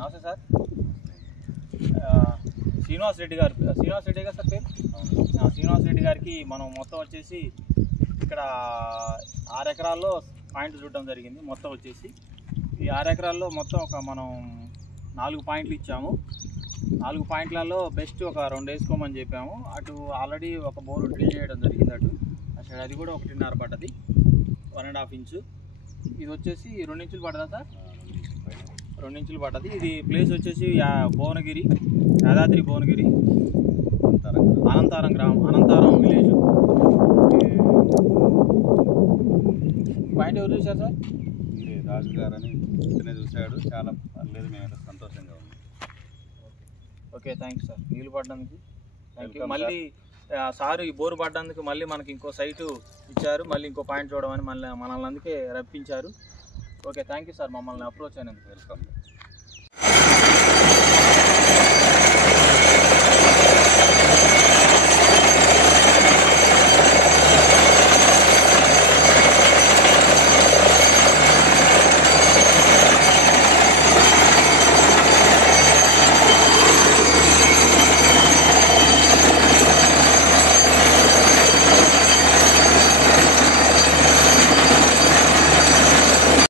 నమస్తే సార్. శ్రీనివాస్ రెడ్డి గారు సార్ పేరు. శ్రీనివాస్ రెడ్డి గారికి మనం మొత్తం వచ్చేసి ఇక్కడ 6 ఎకరాల్లో పాయింట్లు చూడడం జరిగింది. మొత్తం వచ్చేసి ఈ 6 ఎకరాల్లో మొత్తం మనం 4 పాయింట్లు ఇచ్చాము. 4 పాయింట్లలో బెస్ట్ ఒక 2 వేసుకోమని చెప్పాము. అటు ఆల్రెడీ ఒక బోరు డ్రిల్ చేయడం జరిగింది. అటు అది కూడా 1.5 పడ్డది, 1.5 ఇంచు. ఇది వచ్చేసి 2 ఇంచులు పడ్డదా సార్? 2 ఇంచులు పడ్డది. ఇది ప్లేస్ వచ్చేసి భువనగిరి, యాదాద్రి భువనగిరి, అనంతారం గ్రామం, అనంతారం విలేజ్. పాయింట్ ఎవరు చూశారు సార్? రాజు గారు అని చూశాడు. చాలా పర్లేదు, మేము సంతోషంగా ఉంది. Okay, thank you sir. నీళ్ళు పడ్డానికి థ్యాంక్ యూ. మళ్ళీ సార్ ఈ బోరు పడ్డానికి మళ్ళీ మనకి ఇంకో సైటు ఇచ్చారు, మళ్ళీ ఇంకో పాయింట్ చూడమని మనల్ని అందుకే రప్పించారు. Okay, thank you sir. మమ్మల్ని అప్రోచ్ అయినందుకు. వెల్కమ్.